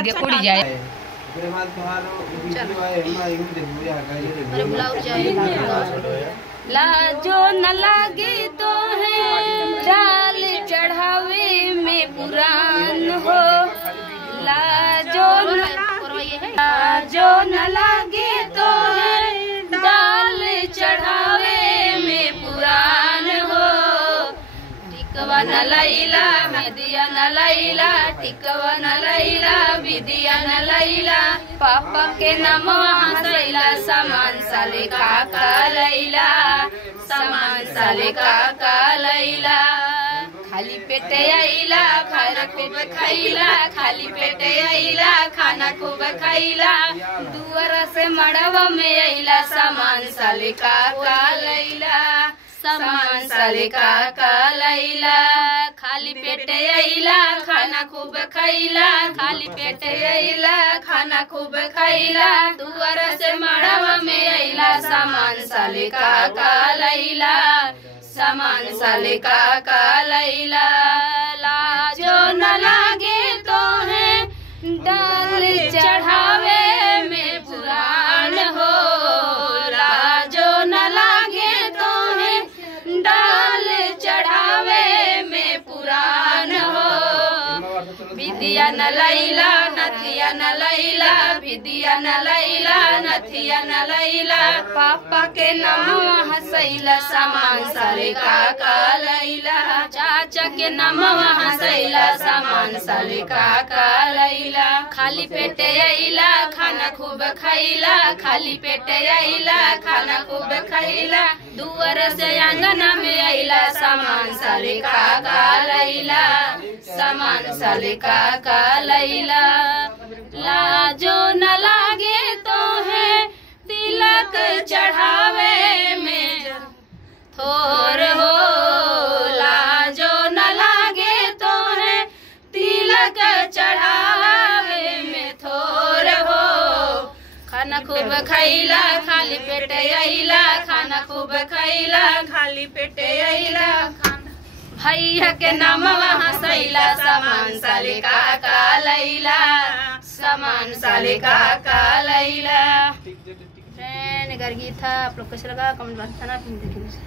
के उड़ जाए। लाजो न लागे तो है डाल चढ़ावे में पुरान हो। लाजो न लागे तो है डाल चढ़ावे में पुरान हो। टिकवा न लैला विदिया न लैला, टिकवा न लैला विदिया न लैला। पापा के नाम हंसैला सामान साले काका लैला, सामान साले काका लैला। खाली पेट आइला खाना खूब खैला, खाली पेट आइला खाना खूब खैला। दुआर से मड़वा में आइला सामान साले काका लैला, सामान साले काका लैला। खाली पेट आइला खाना खूब खैला, खाली पेट आइला खाना खूब खैला। दुआर से मड़वा में आइला सामान साले काका लैला, सामान साले काका लैला। लाजो न लागे तो है डाल चढ़ावे में पुरान हो। लाजो न लागे तो है डाल चढ़ावे में पुरान हो। विदिया न लैला नथिया न लैला, विदिया न लैला नथिया न लैला। पापा के नाम हंसैला सामान साले काका लैला, चाचा के नाम हंसैला सामान साले काका लैला। खाली पेट आइला खाना खूब खैला, खाली पेट आइला खाना खूब खैला। दुआर से आंगना में आइला सामान साले काका लैला, सामान साले काका लैला। लाजो न लागे तो है तिलक चढ़ावे में थोर हो। लाजो न लागे तो है तिलक चढ़ावे में थोर हो। खाना खूब खैला खाली पेट आइला, खाना खूब खैला खाली पेट आइला। भैया के नाम हंसैला सामान साले काका लैला, सामान साले काका लैला। फ्रेंड अगर गीत था आप लोग कैसा लगा कमेंट बॉक्स में देखेंगे।